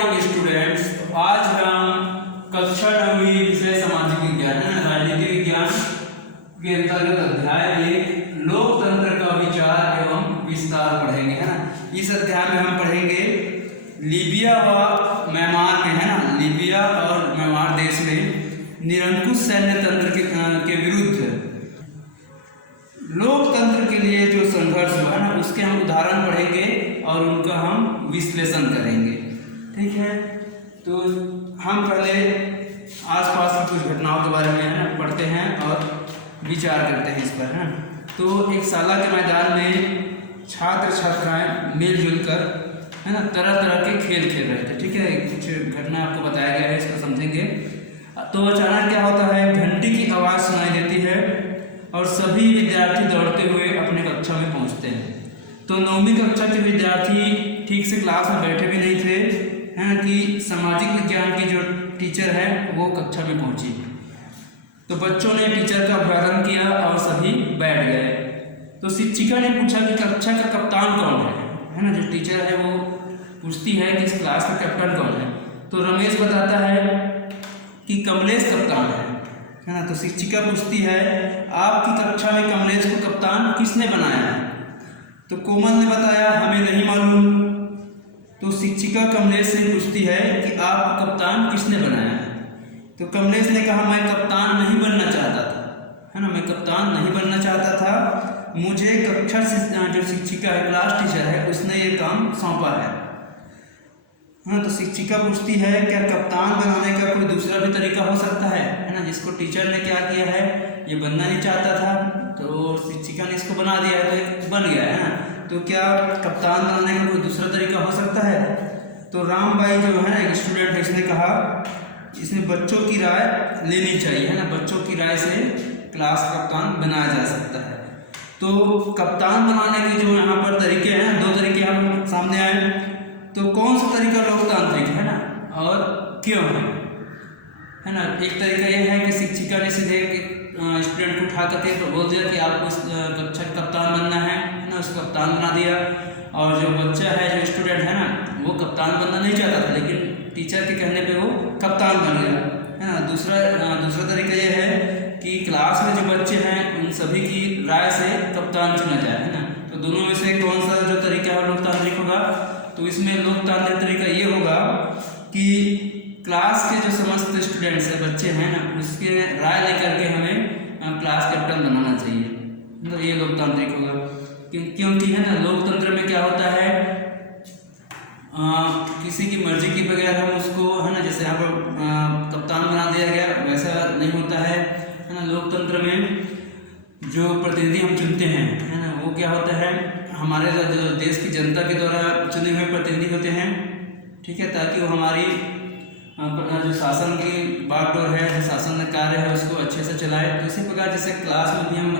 Morning students. तो आज हम कक्षा 9वीं विषय सामाजिक विज्ञान है राजनीति विज्ञान के अंतर्गत अध्याय 1 लोकतंत्र का विचार एवं विस्तार पढ़ेंगे, है ना। इस अध्याय में हम पढ़ेंगे लीबिया व म्यांमार के, है ना, लीबिया और म्यांमार देश में निरंकुश सैन्य तंत्र के विरुद्ध लोकतंत्र के लिए जो संघर्ष हुआ ना, उसके हम उदाहरण पढ़ेंगे और उनका हम विश्लेषण करेंगे। ठीक है, तो हम पहले आसपास की कुछ घटनाओं के बारे में, है ना, पढ़ते हैं और विचार करते हैं इस पर, है ना। तो एक शाला के मैदान में छात्र छात्राएं मिलजुल कर, है ना, तरह तरह के खेल खेल रहे थे। ठीक है, कुछ घटना आपको बताया गया है, इसको समझेंगे। तो अचानक क्या होता है, घंटी की आवाज़ सुनाई देती है और सभी विद्यार्थी दौड़ते हुए अपने कक्षा में पहुंचते हैं। तो 9वीं कक्षा के विद्यार्थी ठीक से क्लास में बैठे भी नहीं थे, हैं, कि सामाजिक विज्ञान की जो टीचर है वो कक्षा में पहुंची। तो बच्चों ने टीचर का अभिवादन किया और सभी बैठ गए। तो शिक्षिका ने पूछा कि कक्षा का कप्तान कौन है ना। जो टीचर है वो पूछती है कि इस क्लास का कैप्टन कौन है। तो रमेश बताता है कि कमलेश कप्तान है ना। तो शिक्षिका पूछती है आपकी कक्षा में कमलेश को कप्तान किसने बनाया है। तो कोमल ने बताया हमें नहीं मालूम। तो शिक्षिका कमलेश से पूछती है कि आप कप्तान किसने बनाया है। तो कमलेश ने कहा मैं कप्तान नहीं बनना चाहता था, है ना, मैं कप्तान नहीं बनना चाहता था, मुझे कक्षा जो शिक्षिका है, क्लास टीचर है, उसने ये काम सौंपा है। हाँ, तो शिक्षिका पूछती है क्या कप्तान बनाने का कोई दूसरा भी तरीका हो सकता है ना। जिसको टीचर ने क्या किया है, ये बनना नहीं चाहता था, तो शिक्षिका ने इसको बना दिया है, तो एक बन गया है ना। तो क्या कप्तान बनाने का कोई दूसरा तरीका हो सकता है। तो राम भाई जो है ना, एक स्टूडेंट है, इसने कहा इसमें बच्चों की राय लेनी चाहिए, है ना, बच्चों की राय से क्लास का कप्तान बनाया जा सकता है। तो कप्तान बनाने के जो यहाँ पर तरीके हैं, 2 तरीके हम सामने आए। तो कौन सा तरीका लोकतांत्रिक है ना और क्यों है ना। एक तरीका यह है कि शिक्षिका ने सीधे स्टूडेंट को उठा करके तो बोल दिया कि आपको इस कक्षा का कप्तान बनना है ना, उसको कप्तान बना दिया। और जो बच्चा है, जो स्टूडेंट है ना, वो कप्तान बनना नहीं चाहता था, लेकिन टीचर के कहने पे वो कप्तान बन गया, है ना। दूसरा तरीका यह है कि क्लास में जो बच्चे हैं उन सभी की राय से कप्तान चुना जाए, है ना। तो दोनों में से कौन सा जो तरीका है लोकतांत्रिक होगा। तो इसमें लोकतांत्रिक तरीका ये होगा कि क्लास के जो समस्त स्टूडेंट्स हैं, बच्चे हैं ना, उसके राय लेकर के हमें क्लास कैप्टन बनाना चाहिए। मतलब ये लोकतांत्रिक होगा, क्योंकि है ना, लोकतंत्र में क्या होता है, किसी की मर्जी के बगैर हम उसको, है ना, जैसे यहाँ पर कप्तान बना दिया गया, वैसा नहीं होता है ना। लोकतंत्र में जो प्रतिनिधि हम चुनते हैं, है ना, वो क्या होता है, हमारे जो देश की जनता के द्वारा चुने हुए प्रतिनिधि होते हैं। ठीक है, ताकि वो हमारी जो शासन की बागडोर है, जो शासन कार्य है, उसको अच्छे से चलाए। तो इसी प्रकार जैसे क्लास में भी हम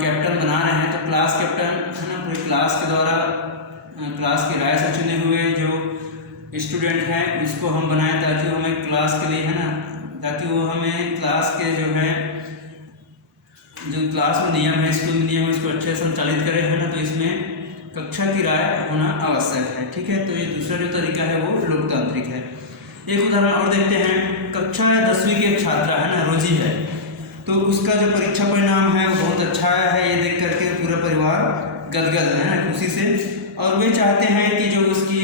कैप्टन बना रहे हैं, तो क्लास कैप्टन, है ना, पूरी क्लास के द्वारा क्लास की राय से चुने हुए जो स्टूडेंट हैं उसको हम बनाएं, ताकि वो हमें क्लास के लिए, है ना, ताकि वो हमें क्लास के जो है, जो क्लास में नियम है, स्कूल में नियम है, उसको अच्छे से संचालित करें, है ना। तो इसमें कक्षा की राय होना आवश्यक है। ठीक है, तो ये दूसरा जो तरीका है वो लोकतांत्रिक है। एक उदाहरण और देखते हैं। कक्षा 10वीं की एक छात्रा है ना, रोजी है, तो उसका जो परीक्षा परिणाम है वो बहुत अच्छा आया है। ये देख करके पूरा परिवार गदगद है ना खुशी से, और वे चाहते हैं कि जो उसकी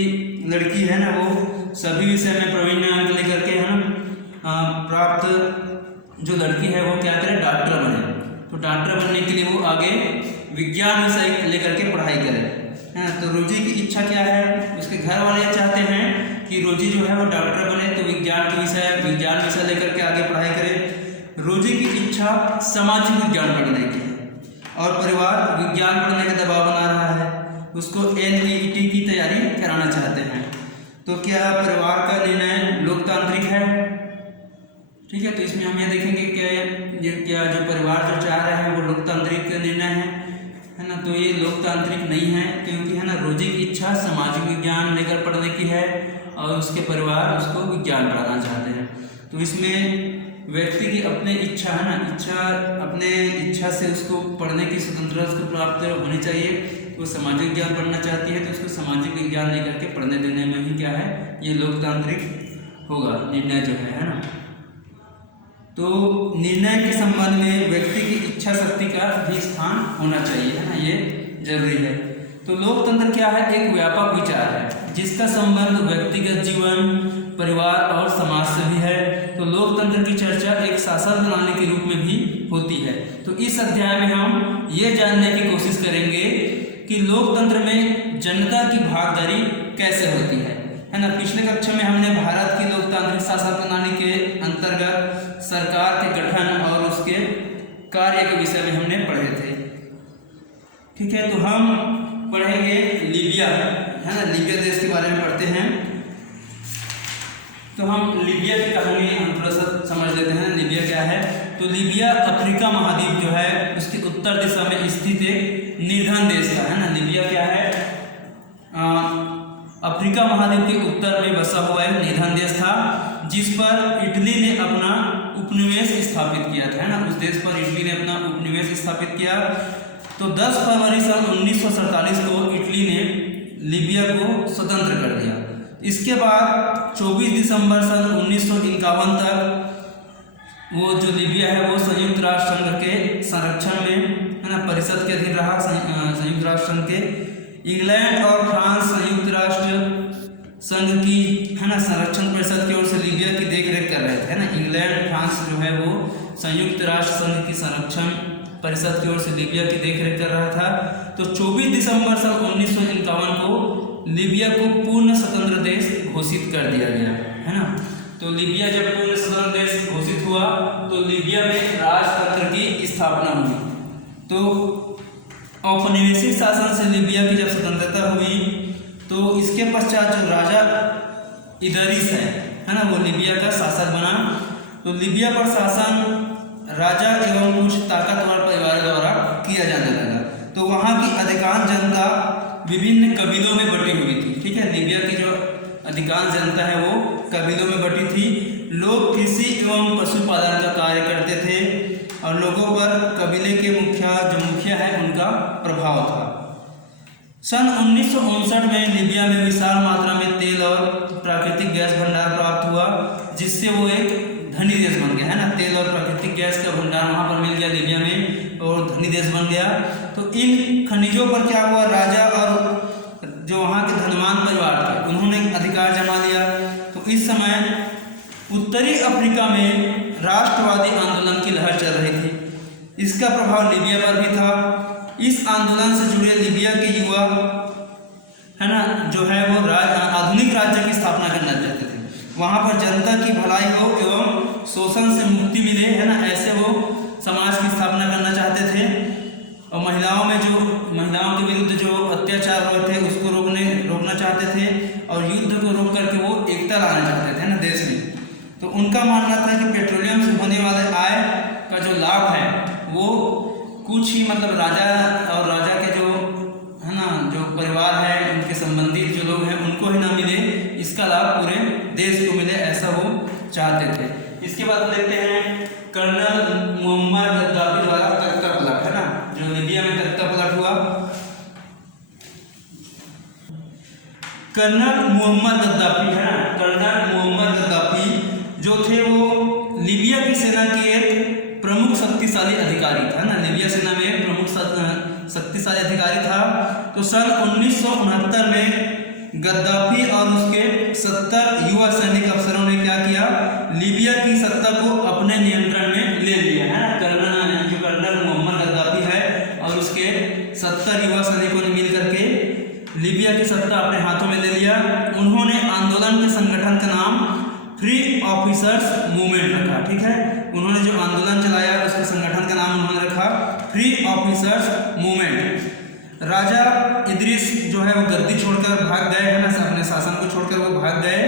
लड़की है ना, वो सभी विषय में प्रवीण अंक लेकर के, है ना, प्राप्त जो लड़की है वो क्या करे, डॉक्टर बने। तो डॉक्टर बनने के लिए वो आगे विज्ञान विषय लेकर के पढ़ाई करे, है ना। तो रोजी की इच्छा क्या है, उसके घर वाले चाहते हैं कि रोजी जो है वो डॉक्टर बने, तो विज्ञान विषय लेकर के आगे पढ़ाई करे। रोजी की इच्छा सामाजिक विज्ञान पढ़ने की है और परिवार विज्ञान पढ़ने का दबाव बना रहा है, उसको NEET की तैयारी कराना चाहते हैं। तो क्या परिवार का निर्णय लोकतांत्रिक है। ठीक है, तो इसमें हम ये देखेंगे कि क्या जो परिवार जो चाह रहे हैं वो लोकतांत्रिक निर्णय है ना। तो ये लोकतांत्रिक नहीं है, क्योंकि है ना, रोजी की इच्छा सामाजिक विज्ञान लेकर पढ़ने की है और उसके परिवार उसको विज्ञान पढ़ाना चाहते हैं। तो इसमें व्यक्ति की अपनी इच्छा है ना, अपने इच्छा से उसको पढ़ने की स्वतंत्रता उसको प्राप्त होनी चाहिए। वो सामाजिक विज्ञान पढ़ना चाहती है, तो उसको सामाजिक विज्ञान लेकर के पढ़ने देने में ही क्या है, ये लोकतांत्रिक होगा निर्णय जो है ना। तो निर्णय के संबंध में व्यक्ति की इच्छा शक्ति का भी स्थान होना चाहिए, है ना, ये जरूरी है। तो लोकतंत्र क्या है? एक व्यापक विचार है जिसका संबंध व्यक्तिगत जीवन, परिवार और समाज से भी है। तो लोकतंत्र की चर्चा एक शासन प्रणाली के रूप में भी होती है। तो इस अध्याय में हम ये जानने की कोशिश करेंगे कि लोकतंत्र में जनता की भागीदारी कैसे होती है ना। पिछले कक्षा में हमने भारत की लोकतांत्रिक शासन प्रणाली के अंतर्गत सरकार के गठन और उसके कार्य के विषय में हमने पढ़े थे, ठीक है। तो हम पढ़ेंगे लीबिया, है ना, लीबिया देश के बारे में पढ़ते हैं। तो हम लीबिया की कहानी हम थोड़ा सा समझ लेते हैं। लीबिया क्या है? तो लीबिया अफ्रीका महाद्वीप जो है उसके उत्तर दिशा में स्थित एक निर्धन देश था, है ना। लीबिया क्या है? अफ्रीका महाद्वीप के उत्तर में बसा हुआ एक निर्धन देश था जिस पर इटली ने अपना उपनिवेश स्थापित किया था, है ना। उस देश पर इटली ने अपना उपनिवेश स्थापित किया। तो 10 फरवरी सन 1947 को इटली ने लीबिया को स्वतंत्र कर दिया। इसके बाद 24 दिसंबर सन 1951 तक वो जो लीबिया है वो संयुक्त राष्ट्र संघ के संरक्षण में, है ना, परिषद के अधीन रहा। संयुक्त राष्ट्र संघ के इंग्लैंड और फ्रांस संयुक्त राष्ट्र संघ की, है ना, संरक्षण परिषद की ओर से लीबिया की देखरेख कर रहे थे, है ना। इंग्लैंड फ्रांस जो है वो संयुक्त राष्ट्र संघ की संरक्षण परिषद की ओर से लीबिया की देखरेख कर रहा था। तो 24 दिसंबर सन 1951 को लीबिया को पूर्ण स्वतंत्र देश घोषित कर दिया गया, है ना। तो लीबिया जब पूर्ण स्वतंत्र देश घोषित हुआ तो लीबिया में राजतंत्र की स्थापना हुई। तो औपनिवेशिक शासन से लीबिया की जब स्वतंत्रता हुई तो इसके पश्चात जो राजा इदरीस है ना, वो लीबिया का शासक बना। तो लीबिया पर शासन राजा एवं कुछ ताकतवर परिवार द्वारा किया जाने लगा। तो वहाँ की अधिकांश जनता विभिन्न कबीलों में बटी हुई थी, ठीक है। लीबिया की जो अधिकांश जनता है वो कबीलों में बटी थी। लोग कृषि एवं पशुपालन का कार्य करते थे और लोगों पर कबीले के मुखिया है उनका प्रभाव था। सन 1959 में लीबिया में विशाल मात्रा में तेल और प्राकृतिक गैस भंडार प्राप्त हुआ जिससे वो एक धनी देश बन गया, है ना। तेल और प्राकृतिक गैस का भंडार वहाँ पर मिल गया लीबिया में और धनी देश बन गया। तो इन खनिजों पर क्या हुआ, राजा और जो वहाँ के धनवान परिवार थे उन्होंने अधिकार जमा लिया। तो इस समय उत्तरी अफ्रीका में राष्ट्रवादी आंदोलन की लहर चल रही थी। इसका प्रभाव लीबिया पर भी था। इस आंदोलन से जुड़े लीबिया के युवा, है ना, जो है वो आधुनिक राज्य की स्थापना करना चाहते थे। वहाँ पर जनता की भलाई हो एवं शोषण से मुक्ति मिले, है ना, ऐसे वो समाज की स्थापना करना चाहते थे। और महिलाओं के विरुद्ध जो अत्याचार हो रहे थे उसको रोकना चाहते थे और युद्ध को रोक करके वो एकता लाना चाहते थे ना देश में। तो उनका मानना था कि पेट्रोलियम से होने वाले आय का जो लाभ है वो कुछ ही, मतलब राजा के जो, है ना, जो परिवार है उनके संबंधित जो लोग हैं उनको ही ना मिले, इसका लाभ पूरे देश को मिले, ऐसा वो चाहते थे। इसके बाद देखते हैं कर्नल मुअम्मर गद्दाफी द्वारा तख्ता पलट, है ना, जो लीबिया में तख्ता पलट हुआ। कर्नल मुअम्मर गद्दाफी, है ना, कर्नल मुअम्मर गद्दाफी जो थे वो लीबिया की सेना के एक प्रमुख शक्तिशाली अधिकारी था, ना। लीबिया सेना में एक प्रमुख शक्तिशाली अधिकारी था। तो सन 1969 में गद्दाफी और उसके 70 युवा सैनिक अफसरों ने क्या किया, लीबिया की सत्ता को अपने नियंत्रण में ले लिया, है ना। कर्नल मुअम्मर गद्दाफी है और उसके 70 युवा सैनिकों ने मिल करके लीबिया की सत्ता अपने हाथों में ले लिया। उन्होंने आंदोलन के संगठन का नाम फ्री ऑफिसर्स मूवमेंट रखा, ठीक है। उन्होंने जो आंदोलन चलाया उसके संगठन का नाम उन्होंने रखा फ्री ऑफिसर्स मूवमेंट। राजा इदरीस जो है वो गद्दी छोड़कर भाग गए, है ना, अपने शासन को छोड़कर वो भाग गए।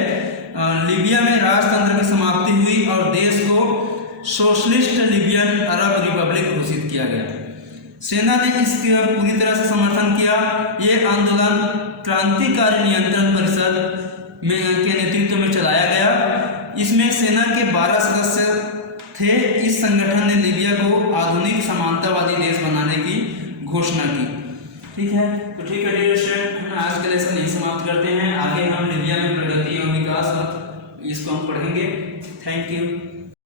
लीबिया में राजतंत्र की समाप्ति हुई और देश को सोशलिस्ट लीबियन अरब रिपब्लिक घोषित किया गया। सेना ने इसका पूरी तरह से समर्थन किया। ये आंदोलन क्रांतिकारी नियंत्रण परिषद के नेतृत्व में चलाया गया। इसमें सेना के 12 सदस्य थे। इस संगठन ने लीबिया को आधुनिक समानतावादी देश बनाने की घोषणा की, ठीक है। तो ठीक है डियर स्टूडेंट, हम आज का लेसन यही समाप्त करते हैं। आगे हम लीबिया में प्रगति और इसको हम पढ़ेंगे। Thank you.